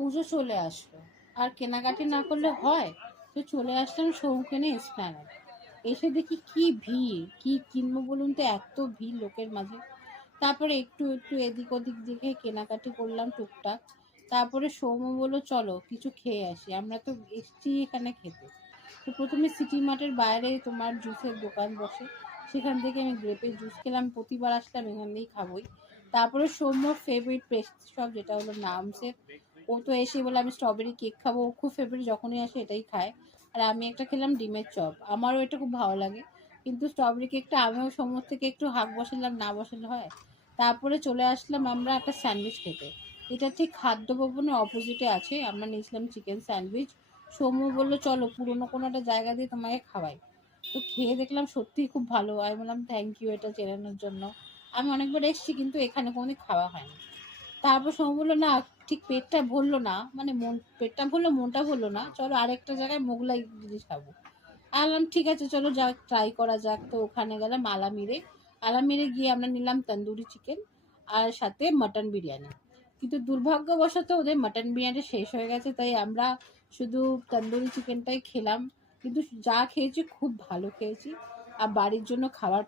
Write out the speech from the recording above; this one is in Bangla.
পুজো চলে আসলো, আর কেনাকাটি না করলে হয়? তো চলে আসলাম সৌখেনে এসপ্ল্যানেড। এসে দেখি কি ভিড়, কি কিনবো বলুন তো, এত ভিড় লোকের মাঝে। তারপরে একটু একটু এদিক ওদিক দেখে কেনাকাটি করলাম টুকটাক। তারপরে সৌম্য বললো চলো কিছু খেয়ে আসি, আমরা তো এসছি এখানে খেতে। তো প্রথমে সিটি মার্টের বাইরে তোমার জুসের দোকান বসে, সেখান থেকে আমি গ্রেপের জুস খেলাম, প্রতিবার আসলাম এখান দিয়েই খাবোই। তারপরে সৌম্যর ফেভারিট পেস্ট্রি শপ যেটা হলো নামসের, ও তো এসে বলে আমি স্ট্রবেরি কেক খাবো, ও খুব ফেভারিট, যখনই আসে এটাই খায়। আর আমি একটা খেলাম ডিমের চপ, আমারও এটা খুব ভালো লাগে। কিন্তু স্ট্রবেরি কেকটা আমিও সমস্ত থেকে একটু হাঁক বসালাম, না বসালে হয়। তারপরে চলে আসলাম আমরা একটা স্যান্ডউইচ খেতে। এটা ঠিক খাদ্য ভবনের অপোজিটে আছে, আমরা নিয়েছিলাম চিকেন স্যান্ডউইচ। সৌম্য বললো চলো পুরোনো কোনো একটা জায়গা দিয়ে তোমাকে খাওয়াই। তো খেয়ে দেখলাম সত্যিই খুব ভালো, আমি বললাম থ্যাংক ইউ এটা চেনানোর জন্য। আমি অনেকবার এসেছি কিন্তু এখানে কোনোদিন খাওয়া হয়নি। তারপর সৌম্য বললো না, ঠিক পেটটা ভরলো না, মানে পেটটা ভরলো মনটা ভরলো না, চলো আরেকটা জায়গায় মোগলাই জিনিস খাবো। আলাম ঠিক আছে চলো যাক ট্রাই করা যাক। তো ওখানে গেলাম আলামিরে। আলামিরে গিয়ে আমরা নিলাম তন্দুরি চিকেন আর সাথে মাটন বিরিয়ানি। কিন্তু দুর্ভাগ্যবশত ওদের মাটন বিরিয়ানি শেষ হয়ে গেছে, তাই আমরা শুধু তন্দুরি চিকেনটাই খেলাম। কিন্তু যা খেয়েছি খুব ভালো খেয়েছি। আর বাড়ির জন্য খাবার